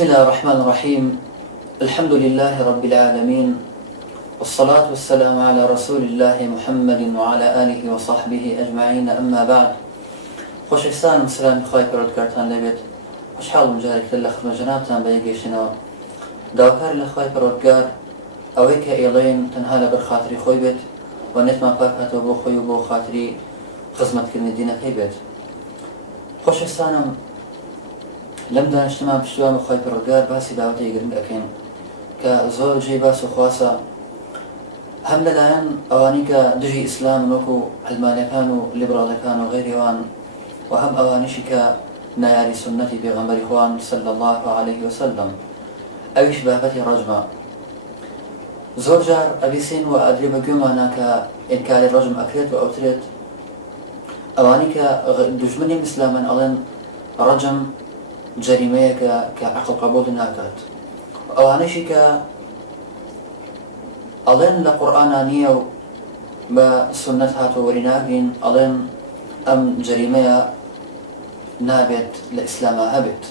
بسم الله الرحمن الرحيم. الحمد لله رب العالمين، والصلاة والسلام على رسول الله محمد وعلى آله وصحبه أجمعين. أما بعد، خۆشەویستانم سلامی خۆی پەروەردگارتان لەبێت. خۆشحاڵم جارێک لە خزمەت جەنابتان بەیەکگەیشتنەوە. داواکار لە خۆی پەروەردگار ئەوەی کە ئێڵێن تەنها لەبەر خاتری خۆی بێت و نێتمان پاک هاتەوە بۆ خۆی و بۆ خاتری خزمەتکردنی دینەکەی بێت. خۆشەویستانم، لەم دانیشتمان پشتیوان بە خۆی پەروەردگار باسی داوەتی گرنگ ئەکەین کە زۆر جێی باس و خواسە هەم لەلایەن ئەوانی کە دژی ئیسلام وەکو هەلمانیەکان و لیبراڵەکان و غێریەوان و هەم ئەوانیشی کە نایاری سنەتی پێغەمبەری خوان صلی الله عليه وسلم. ئەویش بابەتی ڕەجمە. زۆر جار ئەبیسین و ئەدرێ بە گوێمانە کە ئینکاری ڕەجم ئەکرێت و ئەوترێت ئەوانی کە دوژمنی ئیسلامان ئەڵێن ڕەجم جەریمەیەکە کە عەقڵ قبوڵ ناکات. ئەوانەشی کە ئەڵێن لە قورئانە نییە و بە سنەت هاتووە وەری ناگرین، ئەڵێن ئەم جەریمەیە نابێت لە ئیسلامە هەبێت.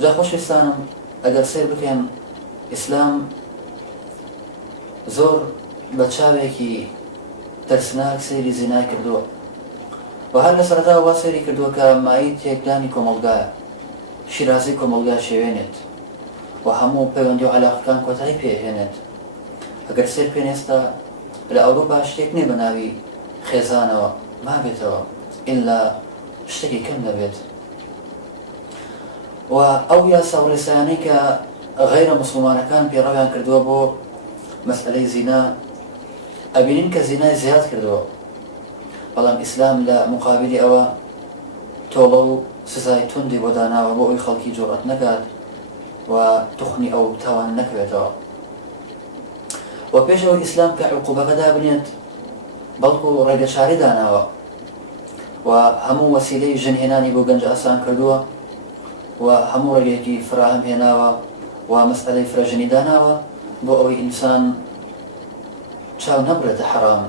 جا خۆشەویستانم، ئەگەر سیر بکەین، ئیسلام زۆر بە چاوێکی تەرسناک سەیری زینای کردووە و هەر لە سەرەتا وا سەیری کردووە کە مایی تێکدانی کۆمەڵگایە، شیرازەی کۆمەڵگا شێوێنێت و هەموو پەیوەندی و عەلاقەکان کۆتایی پێهێنێت. ئەگەر سێر پێن ئێستا لە ئەوروپا شتێک نییە بە ناوی خێزانەوە مابێتەوە ئیلا شتێکی کەم دەبێت. و ئەو یاسا و ڕێسایانەی کە غەیرە موسڵمانەکان پێڕەویان کردووە بۆ مەسئلەی زینا، ئەبینین کە زینای زیاد کردووە، بەڵام ئیسلام لە مقابلی ئەوە تۆڵە و سزای توندی بۆ داناوە بۆ ئەوی خەڵکی جوڕەت نەکات و توخنی ئەو تاوان نەکەوێتەوە. و پێشەوە ئیسلام کە عقوبەکە دابنێت، بەڵکو ڕێگەچاری داناوە و هەموو وەسیلەی ژنهێنانی بۆ گەنج ئاسان کردووە و هەموو ڕێگەیەکی فراهم هێناوە و مەسئلەی فرەژنی داناوە بۆ ئەوەی ئینسان چاو نەبرێتە حەرام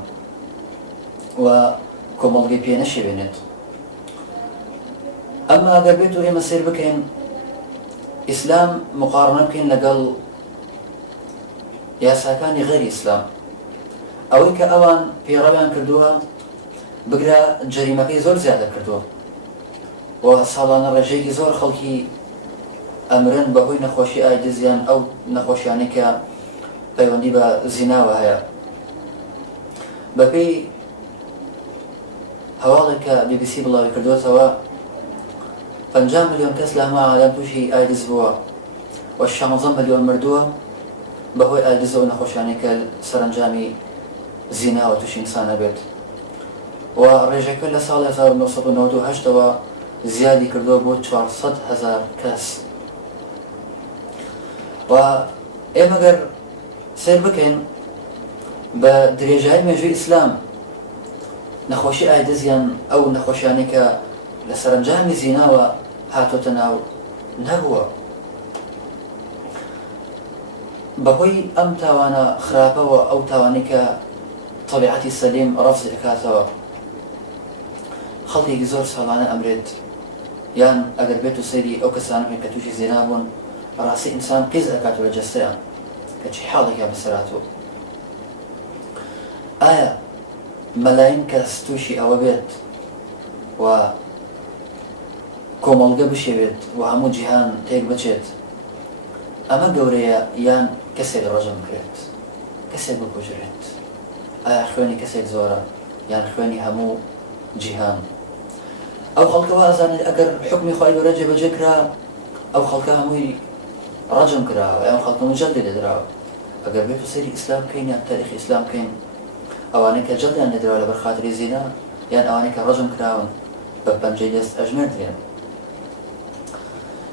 و کۆمەڵگەی پێ نەشێوێنێت. ئەمما ئەگەر بێت و ئێمە سیر بکەین، ئیسلام مقارنە بکەین لەگەڵ یاساکانی غەیری ئیسلام، ئەوەی کە ئەوان پێڕەویان کردووە بگرە جەریمەکەی زۆر زیادە کردووە و ساڵانە ڕێژەیەکی زۆر خەڵکی ئەمرن بەهۆی نەخۆشی ئایدزیان، ئەو نەخۆشیانەی کە پەیوەندی بە زیناوە هەیە. بەپێی هەواڵێک کە BBC بڵاوی کردوێتەوە، 50 ملیۆن کەس لە هەموو عالەم تووشی ئایدز بووە و 16 ملیۆن مردووە بەهۆی ئایدز و نەخۆشیانەی کە سەرنجامی زیناوە تووشی ئینسانە بێت. و ڕێژەکە لە ساڵی 1998ەوە زیادی کردووە بۆ 400,000 کەس. و ئێمە گەر سیر بکەین بە درێژایی مێژووی ئیسلام، نەخۆشی ئایدزیان ئەو نەخۆشیانەی کە لە سەرنجامی زیناوە هاتۆتە ناو نەبووە. بەهۆی ئەم تاوانە خراپەوە، ئەو تاوانەی کە تەبیعەتی سەلیم ڕەفز ئەکاتەوە، خەڵکێکی زۆر ساڵانە ئەمرێت. یان ئەگەر بێت و سەیری ئەو کەسان بکەین کە تووشی زینا بوون، ڕاستی ئینسان قیز ئەکاتەوە لە جەستەیان کە چی حاڵێکیان بەسەرهاتووە. ئایا مەلاین کەس تووشی ئەوە بێت و کۆمەڵگە بشێوێت و هەموو جیهان تێک بچێت، ئەمە گەورەیە یان کەسێک ڕەجم بکرێت، کەسێک بکوژرێت؟ ئایا خوێنی کەسێک زۆرە یان خوێنی هەموو جیهان؟ ئەو خەڵکە وازانێت ئەگەر حکمی خۆی گەورە جێبەجێ کرا، ئەو خەڵکە هەمووی ڕەجم کراوە، ئەو خەڵکە جەلدی لێدراوە. ئەگەر بێت و سەیری ئیسلام بکەین یان تاریخی ئیسلام بکەین، ئەوانەی کە جەلدیان لێدراوە لەبەر خاتری زینا یان ئەوانەی کە ڕەجم کراون بە پەنجەی دەست ئەژمێردرێن.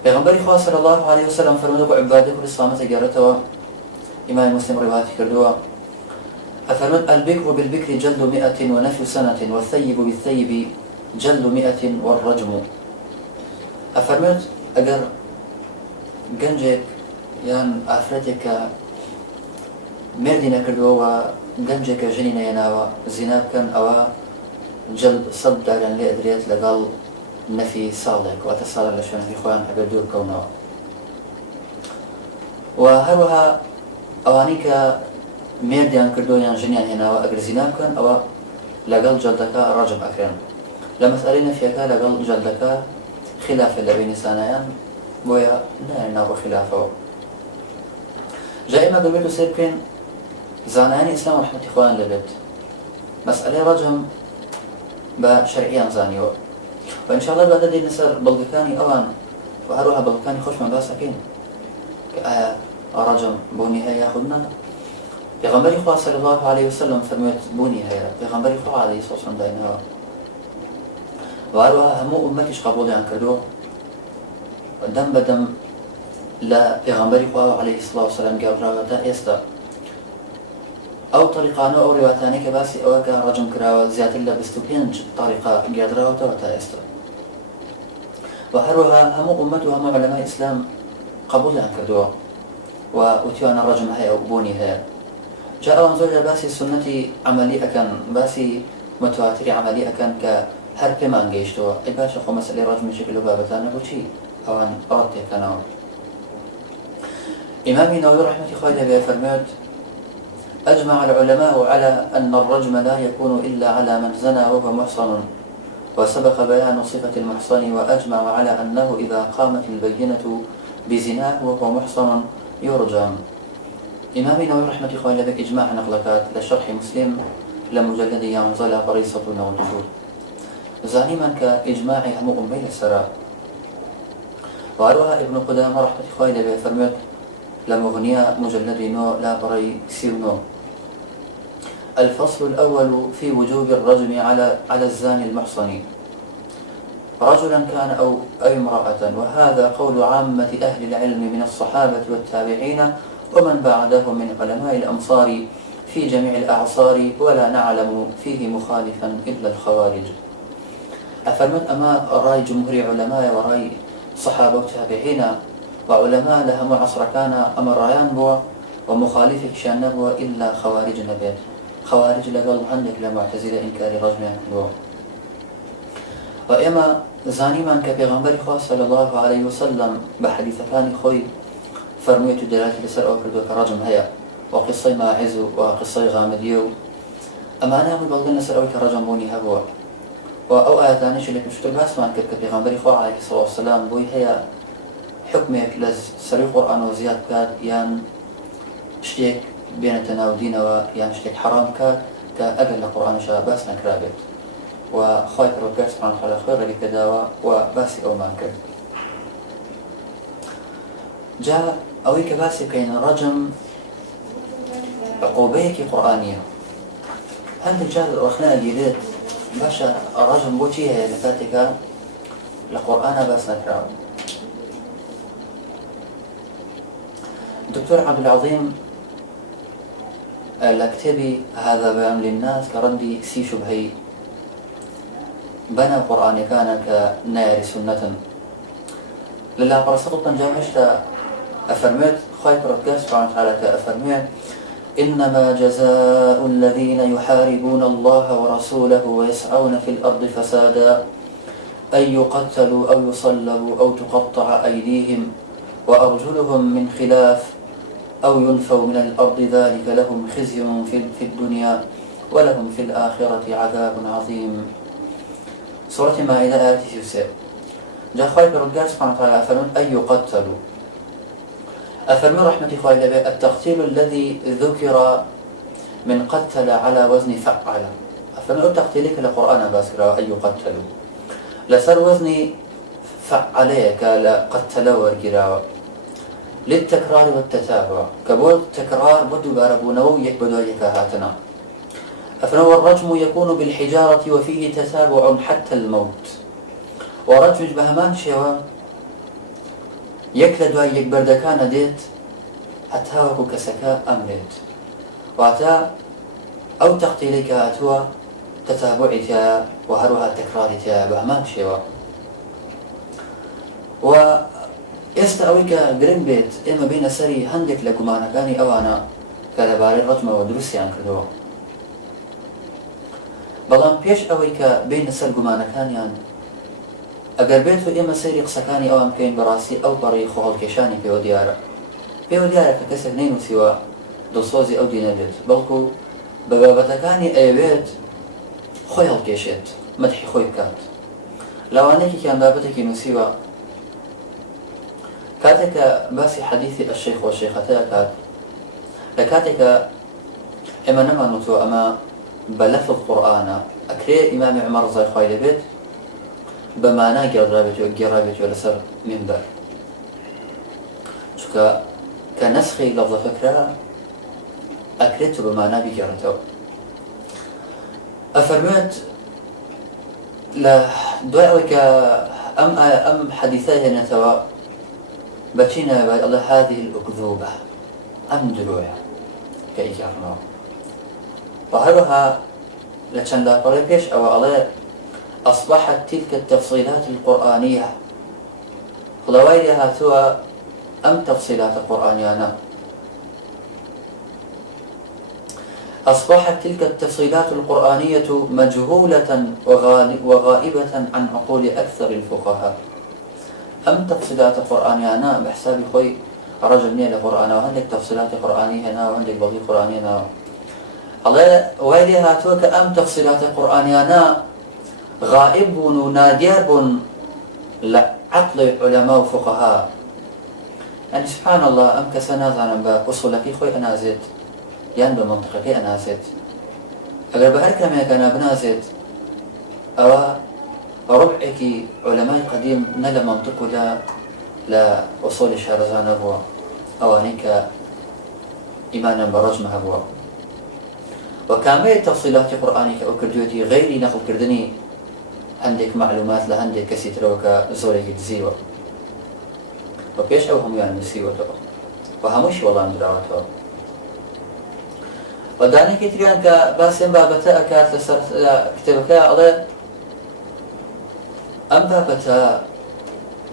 پێغەمبەری خوا صلی الله عليه وسلم فەرمووە بۆ عیبادە کوردی سامەتە گێڕێتەوە، ئیمامی موسلیم ڕیواەتی کردووە، ئەفەرمێت البکر بالبکر جلد 100 ونفي سنة والثيب بالثيب جلد 100 والرجم. ئەفەرمێت ئەگەر گەنجێک یان ئافرەتێک کە مردی نەکردووە و گەنجێکە ژنی نەهێناوە زینا بکەن، ئەوە جەلد 100 داران لێ ئەدرێت لەگەڵ نفي صالح وتصال لشان في خوان أبدور كونه وهروها أوانيك ميرديان كردويان جنيان هنا وأجر زنا بكن أو لقل جلدك رجم أكرم لمسألة نفيك لقل جلدك خلاف اللي بين سنيان ويا نعم خلافه جاء ما قبلت سيبكن زاناني إسلام رحمة إخوان لبيت مسألة رجم بشرعيا زانيو وإن شاء الله بعد دي نسر بلغكاني أوان وهروها بلغكاني خوش من باسكين كآية رجم بوني هيا ياخذنا پیغمبر خدا صلی الله علیه وسلم فرمود بونی هيا پیغمبر خدا علیه الصلاة والسلام داینها وهروها همو أمتش قبول عن كردو دم بدم لا پیغمبر خدا علیه الصلاة والسلام قال راوتا استا أو طريقانو أو رواتاني كباسي أو كان رجم كراوة زيادة الله بستوبينج طريقة قال راوتا وتا استا وهروها همو أمته همو علماء الإسلام قبول عن كردو وأتيوانا الرجم هيا وبوني هيا جاء وانزول باسي سنتي عملي أكن باسي متواتر عملي أكن كهر بمان جيشتوا أي باشا خو مسألة رجم شكل بابتانا بوشي أوان أرتي كانوا إمامي نووي رحمة خالد بها فرمات أجمع العلماء على أن الرجم لا يكون إلا على من زنى وهو محصن وسبق بيان صفة المحصن وأجمع على أنه إذا قامت البينة بزناه وهو محصن يرجم إمامي نووي رحمة الله بك إجماع نقلكات لشرح مسلم لمجلد ينزل بريصة والجبور زاني من كإجماع هم أمي السراء وأروها ابن قدامة رحمة الله بك فرمت لمغنية مجلد نو لا بري سيرنو الفصل الأول في وجوب الرجم على الزاني المحصن رجلا كان أو امرأة وهذا قول عامة أهل العلم من الصحابة والتابعين ومن بعدهم من علماء الأمصار في جميع الأعصار ولا نعلم فيه مخالفا إلا الخوارج أفرمت أما رأي جمهور علماء ورأي صحابة وتابعين وعلماء لهم عصر كان أمر ريان بوا ومخالفك شان نبوا إلا خوارج نبيت خوارج لقل عندك لمعتزلة إنكار رجم بوا وإما زاني من كبيغمبر خواه صلى الله عليه وسلم بحديث ثاني خوي فرميت دلالة لسر أو كردو كرجم هيا وقصي ماعز وقصي غامديو أما أنا أقول بلغن لسر أو كرجم بوني هبوا وأو آياتانيش اللي كنشتر باس من كرد كبيغمبر خواه عليه الصلاة والسلام بوي هيا حكمك لسري قرآن وزياد كاد يان شتيك بين تناودين ويان شتيك حرام كاد كأقل القرآن شاء باس نكرابت وخايف ربك سبحانه وتعالى خير لك داوا وباسي أو ما كرد جاء أوي كباسي كين رجم عقوبيك قرآنية هل رجال رخنا جديد باشا رجم بوتيها لفاتك لقرآن باس نكراب الدكتور عبد العظيم الأكتبي هذا بيان للناس كردي سي شبهي بنى القرآن كان كنار سنة لله برسطة جامشتا أفرميت خايف ربك سبحانه وتعالى كأفرميت إنما جزاء الذين يحاربون الله ورسوله ويسعون في الأرض فسادا أن يقتلوا أو يصلبوا أو تقطع أيديهم وأرجلهم من خلاف أو ينفوا من الأرض ذلك لهم خزي في الدنيا ولهم في الآخرة عذاب عظيم. سورة المائدة آية 6 جاء خالد ربك سبحانه وتعالى أفرمون أن يقتلوا أفرمون رحمة خالد التقتيل الذي ذكر من قتل على وزن فعل أفرمون التقتيلك لقرآن باسكرا أن يقتلوا لسر وزن فعليك لقتل ورقراء للتكرار والتتابع كبول تكرار بدو باربونو يكبدو يكاهاتنا أفنو الرجم يكون بالحجارة وفيه تتابع حتى الموت ورجم بهمان شوا يكلد يكبردكان ديت حتى وكو كسكا أمريت واتا أو تقتيلك أتوا تتابعك وهروها تكرارك بهمان شوا و ئێستا گرنگ بێت ئێمە بینە سەری هەندێک لە گومانەکانی ئەوانە کە لەبارەی ڕەجمەوە دروستیان کردەوە بەڵام پێش ئەوەی کە بینە سەر گومانەکانیان ئەگەر بێت و ئێمە سەیری قسەکانی ئەوان بکەین بەڕاستی ئەو پەڕی خۆڵکێشانی پێوە دیارە کە کەسێک نەینووسیوە دڵسۆزی ئەو دینە بێت بەڵکو بە بابەتەکانی ئەوێت خۆی هەڵکێشێت مەدحی خۆی بکات لاوانەیەکیان بابەتێکی نووسیوە کاتێکە باسی حەدیثی الشەیخ وەشەیخەتە ئەکات لە کاتێکە ئێمە نەمانوتەوە ئەمە بە لەفظ قورئانە ئەکرێ ئیمامی عومەر ڕزای خوای لێبێت بە مانا گێڕابێتەوە لەسەر منبەر چونکە کە نەسخی لەفظەکە کرا ئەکرێت بە مانا بگێڕێتەوە ئەفەرمێت لە دوای ئەوەی کە ئەم حەدیثە هێنێتەوە بەچی نەبێت ئەڵێ هذه الأكذوبة ئەم درۆیە کە ئیگەڕنەوە وهروها لچند لاپەڕەی پێش ئەوە ئەڵێ أصبحت تلك التفصيلات القرآنية خڵەوای لێ هاتووە ئەم تەفصیلاتە قورئانیانە أصبحت تلك التفصيلات القرآنية مجهولة وغائبة عن عقول أكثر الفقهاء أم تفصيلات قرآنية بحساب خوي رجل نيل قرآن وهندك تفصيلات قرآنية هنا وهندك بغي قرآنية هنا الله ويلي هاتوك أم تفصيلات قرآنية غائب ونادير لعقل علماء وفقهاء يعني سبحان الله أم كسنات عن باب أصولك خوي أنا زيت يعني بمنطقك أنا زيت أقل بهر كلمة كان بنازيت أو ربعك علماء قديم نلا منطق لا أصول الشارزان هو أو أنك إيمانا برجمها هو وكامل تفصيلات قرآنية أو كرديوتي غير نقل كردني عندك معلومات لهندك كسي تروك زوري تزيوة وبيش أو هم يعني نسيوة وهمش والله عند دعوته وداني كتريان كباسم بابتا أكات كتابك على أم بابتا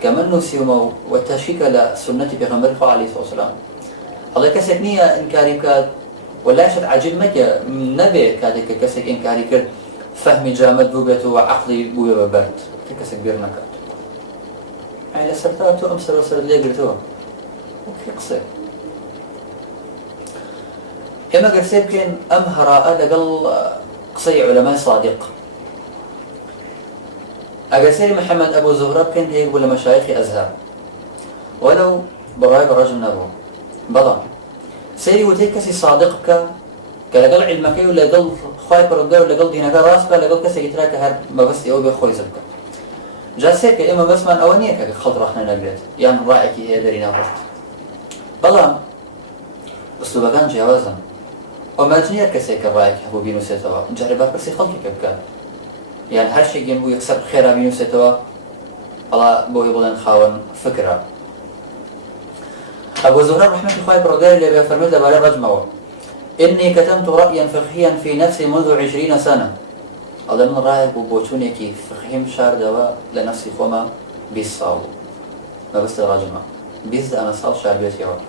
كمن نسيومو والتشيك لسنة بغمر عليه الصلاة والسلام الله كسك نية إنكاري كات ولا يشد عجل مكة نبي كاتك كسك إنكاري كرد فهمي جامد بوبيته وعقلي بوبي ببرد كسك بير نكات يعني لسرتاتو أمسر وسر اللي قلتوه وكي قصير إما قرسيب كان أم هراء لقل قصي علماء صادق أقرسير محمد أبو زهراب كان هيك ولا مشايخ أزهر ولو براي برجل نبو بلا سيري وتيكسي صادقك كلقل علمك ولا قل خايب رجال ولا قل دينك راسك ولا قل كسي يتراك هر ما بس أو بخوي زبك جاسيك إما بس من أوانيك خلط رحنا نبيت يعني راعيك هي درينا وقت بلا أسلوبان جوازا وما جنير كسيك الراعيك هو بينو سيتوا جربات بس خلطك بكان يعني هر شيء ينبو يكسر خيرا بينو سيتوا الله بو يبغن خاون فكرة أبو زهران رحمة الله برجال اللي بيفرمد لبالي رجمه إني كتمت رأيا فقهيا في نفسي منذ 20 سنة الله من رأيك وبوشوني كيف فقهيم شار دواء لنفسي خوما بيصاو ما بس رجمه بيز أنا صار شار بيتي عور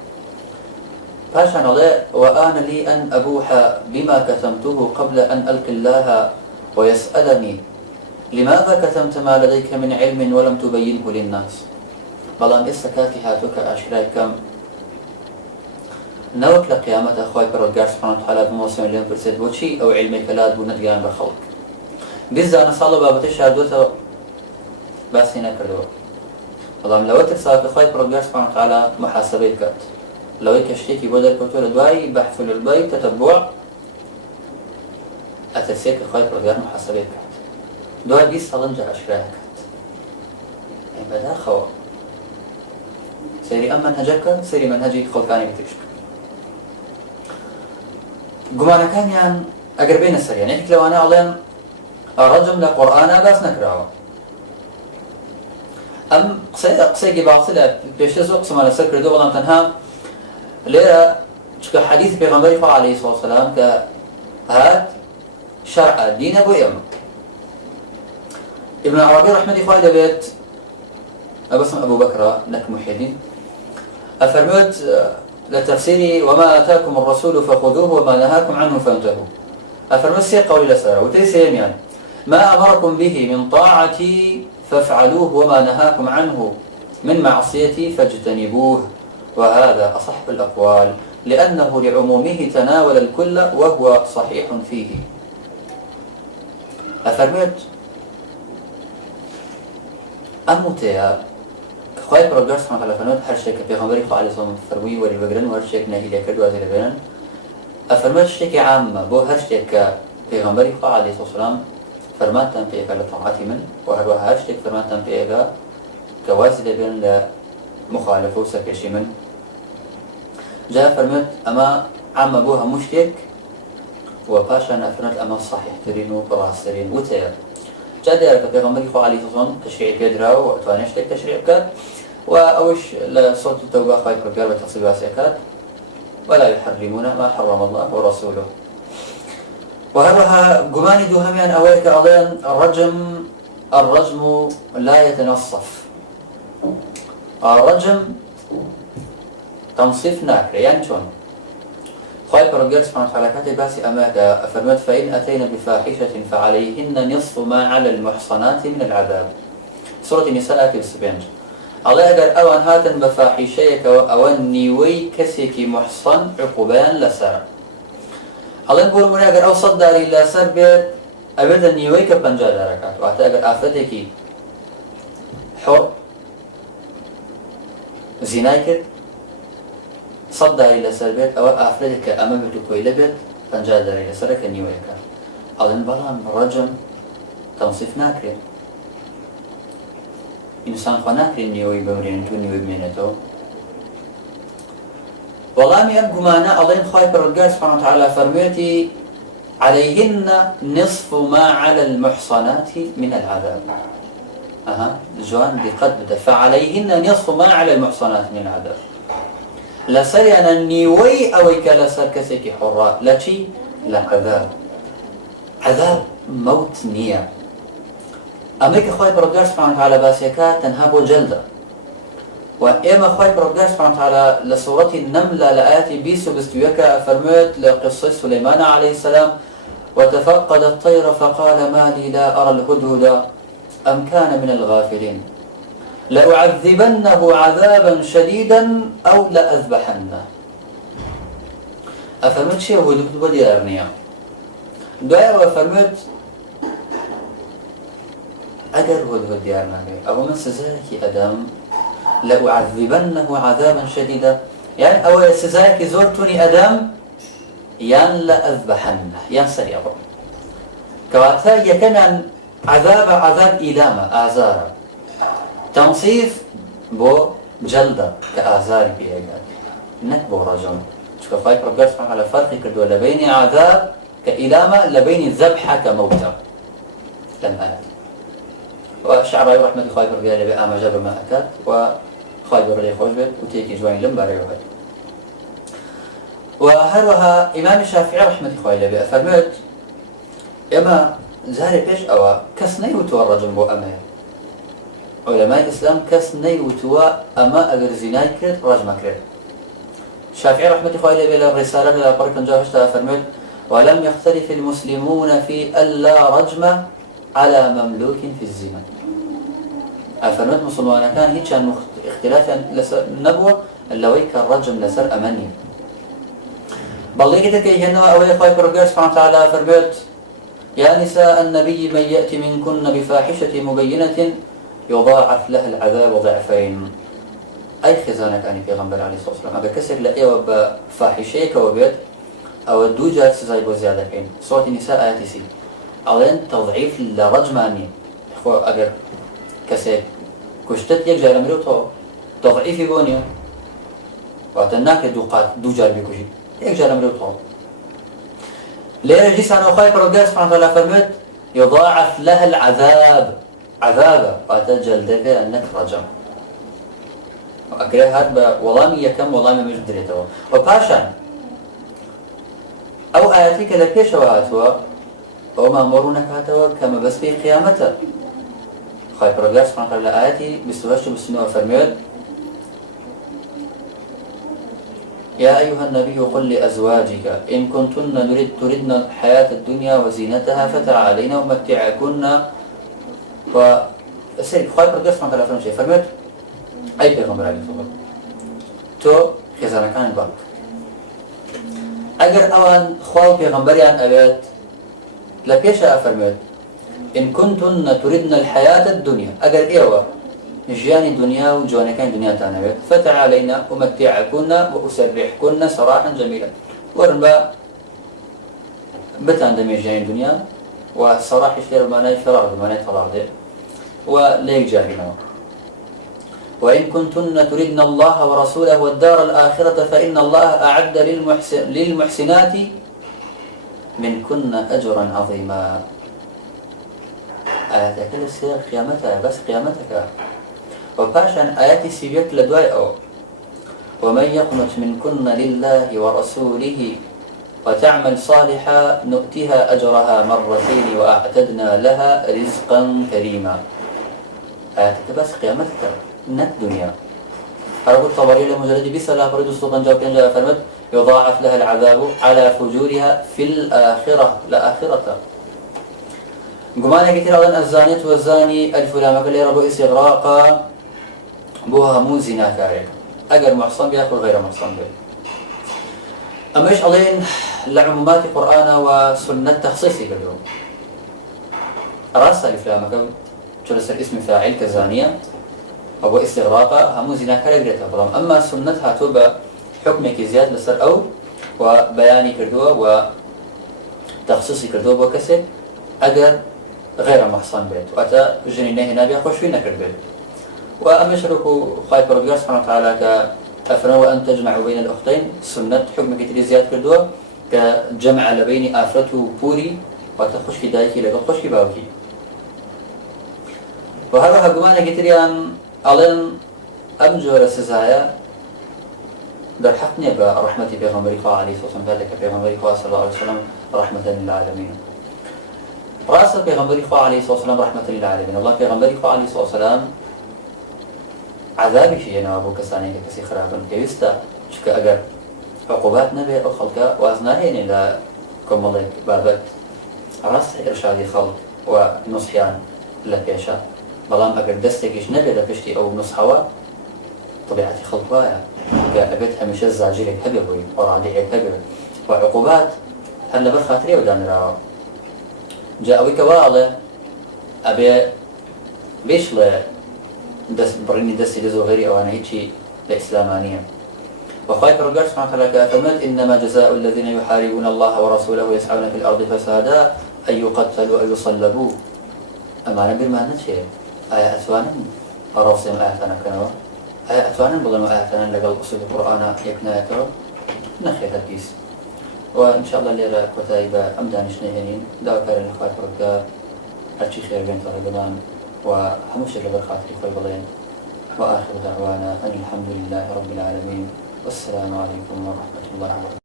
فاشان الله وآن لي أن أبوح بما كتمته قبل أن ألقي الله ويسألني لماذا كتمت ما لديك من علم ولم تبينه للناس بلان إستكاتي هاتوك أشكراي كم نوك لقيامة أخوي برودقار سبحانه وتعالى بموسم اللي برسد بوشي أو علمي كلاد بندقان بخلق بيزا أنا صالو بابتش هادوتا باسينا كردو والله لو تكساك أخوي برودقار سبحانه وتعالى محاسبة كات لو يكشتيكي بودر كتولة دواي بحث للبيت تتبع أتسيك أخوي برودقار محاسبة كات دواي بيس هلنجا أشكراي كات يعني بدا خوا سيري أم منهجك سيري منهجي خلقاني بتكشك قمانا كان يعني أقر بين السر يعني لو أنا أعلن رجم لقرآن باس نكراوه أم قصيقي باطلة بيشتزو قسم على سر كردو بلان تنها ليرا شكا حديث بيغمبري عليه الصلاة والسلام كهات شرع دين أبو يوم ابن عربي رحمة الله دبيت أبسم أبو بكر لك محيدين أفرمت لتفسيري وما آتاكم الرسول فخذوه وما نهاكم عنه فانتهوا أفرمت سير قولي لسرى وتيسير يعني ما أمركم به من طاعتي فافعلوه وما نهاكم عنه من معصيتي فاجتنبوه، وهذا أصح الأقوال لأنه لعمومه تناول الكل وهو صحيح فيه. أفرميت أموتيا خواهي برودر سبحانه وتعالى فرميت هر شيء كبيغمبري خواهي عليه الصلاة فرمي ولي بقرن وهر شيء نهي لكرد وازي لبنان. أفرميت شيء عامة بو هر شيء كبيغمبري خواهي عليه الصلاة فرمان تنبيئك لطاعتي من وهر هر شيء فرمان تنبيئك كوازي لبنان لمخالفه وسكشي من. جاء فرميت أما عامة بوها مشتك وباشا أفرميت أما صحيح ترين وراسترين وتير. جاء ديارك بيغمبري خواهي عليه الصلاة تشريع بيدرا وتوانشتك تشريع بكات وأوش لصوت التوبة خواهي برقار وتقصيب واسيكات ولا يحرمون ما حرم الله ورسوله. وهذا قماني دوهميان أويك أضين الرجم لا يتنصف. الرجم تنصيف ناكر يعني شون خواهي برقار سبحانه وتعالى كاتب باسي أماك أفرمت فإن أتينا بفاحشة فعليهن نصف ما على المحصنات من العذاب. سورة النساء آتي بالسبينج الله أقر أوان هاتن بفاحشيك وأوان نيوي كسيكي محصن عقوبان لسر. الله يقول من أقر أو صداري لسر بيت أبدا نيوي كبنجا داركات وحتى أقر آفتكي حر زنايكت صداري لسر بيت أو آفتك أمامتو كويلة بيت بنجا داري لسر كنيوي كان. الله بلان رجم تنصيف ناكري إنسان خناكري نيوي بمرين تو نيوي بمينتو. والله مي أبقو معنا الله خواهي برقار سبحانه وتعالى فرميتي عليهن نصف ما على المحصنات من العذاب. جوان بقد بدا فعليهن نصف ما على المحصنات من العذاب. لسر أنا نيوي أويك لسر كسيكي حراء لا شي لا عذاب موت نية. أمريكا خواهي برقار سبحانه وتعالى باسيكات تنهابو جلدة. وإما خواهي برقار سبحانه وتعالى لسورة النملة لآياتي بيسو بستويكا فرميت لقصة سليمان عليه السلام وتفقد الطير فقال ما لي لا أرى الهدهد أم كان من الغافلين لأعذبنه عذابا شديدا أو لأذبحنه. أفرميت شيء هدهد بدي أرنيا دعاء وفرميت أجر هدهد ديارنا أو من سزاكي أدم لأعذبنه عذابا شديدا يعني أو سزاكي زورتني أدم يان لأذبحنه يان سريعه كواتا يكن عذاب إلامة آزار تنصيف بو جلدة كآزار بيئات نكبو رجم شكو فايك ربك سبحانه على فرق كردو لبين عذاب كإلامة لبين ذبحة كموتى لم آت. وشعر رحمة الخايب ربيع لبي آما جاب ما أكاد وخايب ربيع خوش بيت وتيكي جوين لم باري وحد. وهروها إمام الشافعي رحمة الخايب لبي أفرمت إما زاري بيش أوا كس نيوتوا الرجم بو أما علماء الإسلام كس نيوتوا أما أجر زناي كرت رجم كرت. الشافعي رحمة الخايب لبي الرسالة لأبارك نجاهشتها أفرمت ولم يختلف المسلمون في ألا رجم على مملوك في الزنا. أفرمت مسلمان كان هيك كان اختلاف نبوة اللويك الرجم لسر أماني. بلغتك يهنوا أولي خايف رجال سبحانه وتعالى فرمت يا نساء النبي من يأتي منكن بفاحشة مبينة يضاعف لها العذاب ضعفين. أي خزانة كان في غنبر عليه الصلاة والسلام أبا كسر لأيه وبفاحشيك وبيت أو الدوجات سزايبو زيادة كين. صوت النساء آياتي سي أولين تضعيف لرجماني إخوة أجر كسر كشتت يجعل مريوتو تضعيف بونيا وأتناك دو جار بكشي يجعل مريوتو ليه جيس أنا وخايف رجال سبحانه وتعالى فرمت يضاعف لها العذاب عذابا وأتجل دك أنك رجم وأكره هاد والله يكم والله مش دريتو وباشا أو آياتك لكيش وآتوا وما مرونك هاتوا كما بس في قيامته خايف رجال سبحانه وتعالى آياتي بستواشوا بالسنة وفرميت يا أيها النبي قل لأزواجك إن كنتن تردن الحياة الدنيا وزينتها فتعالين ومتعكن سيد خواهي بردرس عن تلافون شيء فرمت أي بيغمبر عليه الصلاة تو خزانة كان الباب أجر أوان خواهي بيغمبريان أبيت لبيش أفرمت إن كنتن تردن الحياة الدنيا أجر إيوة جياني الدنيا وجوانا كان دنيا تانبت فتعالينا أمتعكن وأسرحكن سراحا جميلا ورنبا بتان دمي جياني الدنيا وصراحة شير ماناي فرار ماناي طلاق دي وليك جاهنا وإن كنتن تردن الله ورسوله والدار الآخرة فإن الله أعد للمحسنات منكن أجرا عظيما. آياتك لسير قيامتها بس قيامتك وباشا آيات سيبيك لدواء أو ومن يقنت منكن لله ورسوله وتعمل صالحا نؤتها أجرها مرتين وأعتدنا لها رزقا كريما. آياتك بس قيامتك نت دنيا أرغب الطبري لمجرد بسلا فرد السلطان جاوبين لها فرمت يضاعف لها العذاب على فجورها في الآخرة لآخرة. قمانا كتير أولا الزانية والزاني الفلامة قال لي ربو استغراقا بوها مو زنا كارك أجر محصن بيأخذ غير محصن بي. أما إيش ألين لعمومات القرآن وسنة تخصيصي باليوم راسا الفلامة قال جلس الاسم فاعل كزانية أبو استغراقا همو زنا كارك ريتها بلام أما سنتها توبة حكمك زياد لسر أو وبياني كردوه وتخصيصي كردوه بوكسي أجر غير محصن بيت وأتى جنينه هنا بيخش فينا كربيت وأمشرك خايف ربي سبحانه وتعالى كأفنى وأن تجمع بين الأختين سنة حكم كتير زياد كردوه كجمع لبين آفرته بوري وتخش في دايكي لقد خش في باوكي وهذا هجمانا كتيريان ألين أمجور سزايا در حقني برحمة بيغمبري عليه الصلاة والسلام ذلك بيغمبري صلى الله عليه وسلم رحمة للعالمين. رأس بيغمبري عليه الصلاة والسلام رحمة للعالمين. الله بيغمبري عليه الصلاة والسلام عذابي في جناب أبو كساني كسي خرابا كيستا شك أجر عقوبات نبي أو خلقه وأزناهين إلى كمالك بابت رأس إرشادي خلق ونصحيان لبيشا بلام أجر دستكيش نبي لبشتي أو نصحوا طبيعة خلقها كأبتها مش الزاجرة هبوي ورعدية هبوي وعقوبات هلا بخاطري ودان راو جاء وكواله أبي بيش له دس بريني دس يدزو غيري أو أنا هيجي لإسلامانية وخايف رجال سبحانه وتعالى فمن إنما جزاء الذين يحاربون الله ورسوله ويسعون في الأرض فسادا أن يقتلوا أو يصلبوا أما نبي ما نشي آية أتوانا أرسم آياتنا كنوا آية أتوانا بظن آياتنا لقل أصول القرآن يكنايته نخي هالكيس وإن شاء الله اللي كتايبة أمدانش نهينين داو كارين خايف رجال هرشي خير بين طالبان وهموش اللي بالخاطري خيبلين وآخر دعوانا أن الحمد لله رب العالمين والسلام عليكم ورحمة الله وبركاته.